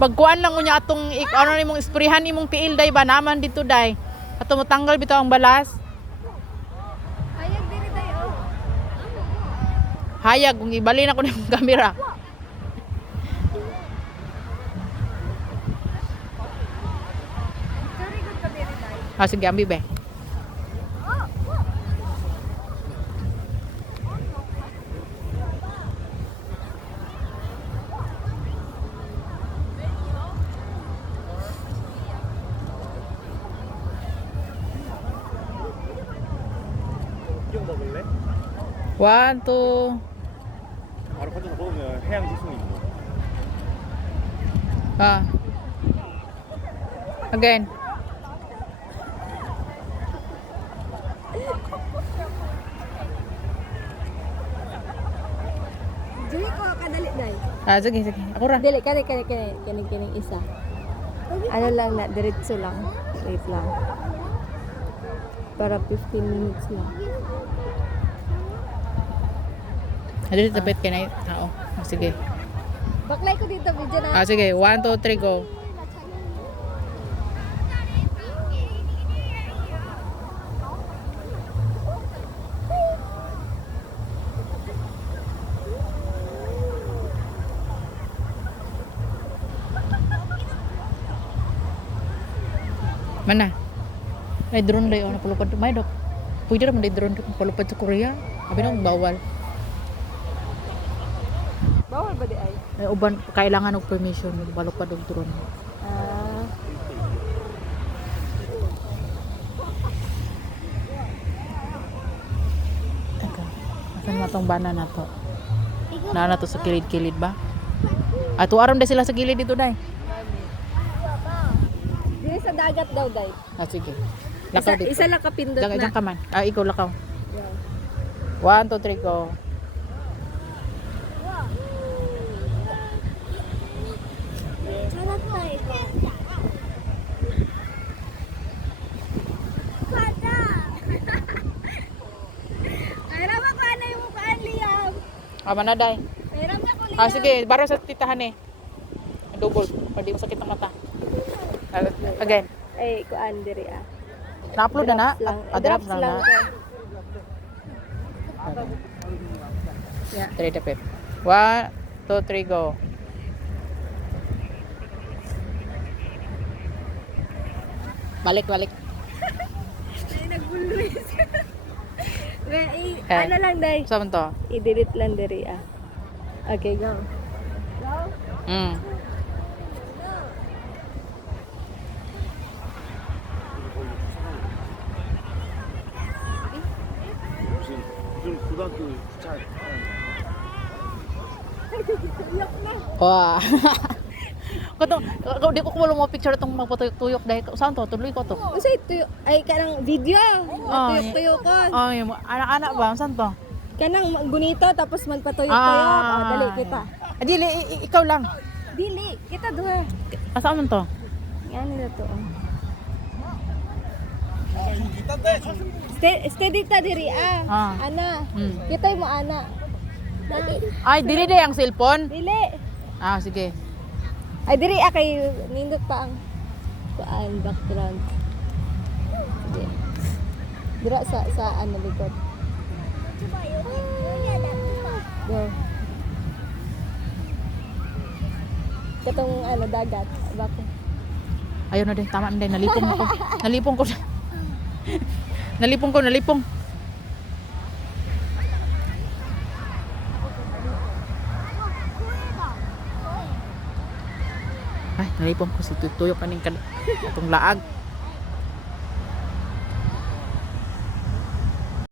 Pagkuan lang mo niya atong ano nimong isprihan nimong tiil day ba naman dito day. Ato mo tanggal bitaw ang balas. Hayag diri day oh. Hayag kung ibalin ako nimong kamera. Very good ka diri day. Ah, sige, ambi be. 이거 먹을래? 1, 2. 바로 가져다 먹으면 해양 지송이 있고. Ah. Again. Dili ko kadali day. Ah, sige, sige. Ako ra. Dili kani isa. Ano lang na diretso lang. Wait lang. Para 15 minutes lang. Ano dito tapit ka na tao. Ah, sige. Baklay ko dito video na. Ah, sige. 1, 2, 3, go. Mana? May drone dayo na palupad. May dok. Pwede naman day drone kung palupad sa Korea. Abi nang bawal. Bawal ba di ay? May uban kailangan og permission ng palupad og drone. Ah. Eka. Asan na tong bana na to? Na to sa kilid-kilid ba? Ato aram day sila sa gilid dito day. Dili sa dagat daw day. Ah, sige. Lakaw dito. Isa lang kapindot Diyan na. ka man. Ah, ikaw lakaw. Yeah. 1, 2, 3, go. Sarap tayo. Ay, rama ko ano yung mukhaan, Liam. Ah, mana day. Ay, rama ko, Liam. Ah, sige. Baro sa titahan eh. Double. Para di masakit ang mata. Ah, again. Ay, kuan diri ah. Na-upload na na? Drops lang. Ah, drops lang na. ko. Yeah. 3 tapit. 1, 2, 3, go. Balik, balik. Ay, nagbulis. Eh. Ano lang, day? Saan to? I-delete lang diri ah. Okay, go. Go. Mm. 무슨 고등학교 차. Wow. Di ko kumulong mo picture itong magpatuyok-tuyok dahil saan to? Tuloy ko to. Usa ito ay kanang video. Ah, Tuyo-tuyo ko. Ay, anak-anak ba? Saan to? Kanang gunito tapos magpatuyo-tuyo. Oh, dali kita. Ah, dili, ikaw lang. Dili, kita duha. Saan man to? Yan nila to. Oh. Stay dito diri ah. Ah. Ana. Hmm. Kitay mo ana. Ay, dili de ang cellphone. Dili. Ah, sige. Ay diri kay nindot pa ang kuan background. Sige. Dira sa ano likod. Go. Katong ano dagat. Bako. Ayun na din, tama na din. Nalipong ako. Nalipong ko. Nalipong. Ay, nalipong ko si tuyok kaning atong laag.